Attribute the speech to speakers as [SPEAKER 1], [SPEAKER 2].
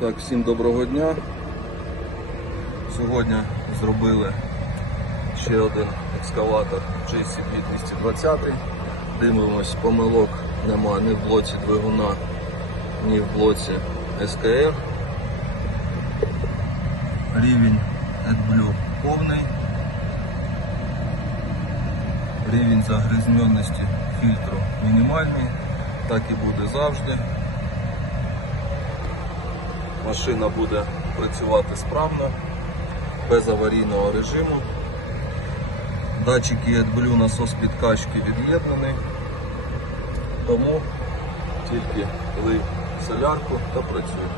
[SPEAKER 1] Так, всім доброго дня. Сьогодні зробили ще один екскаватор JCB 220. Дивимось, помилок нема ні в блоці двигуна, ні в блоці СКР. Рівень AdBlue повний. Рівень загрязненості фільтру мінімальний, так і буде завжди. Машина буде працювати справно, без аварійного режиму. Датчики AdBlue насос підкачки від'єднаний, тому тільки лив солярку та працює.